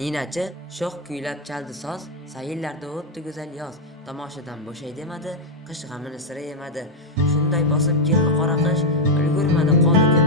Ninachi sho'x kuylab chaldi soz, sayillarda o'tdi go'zal yoz. Tomoshadan bo'shay demadi, qish g'amini sira yemadi. Shunday bosib keldi qora qish, ulgurmadi qoldi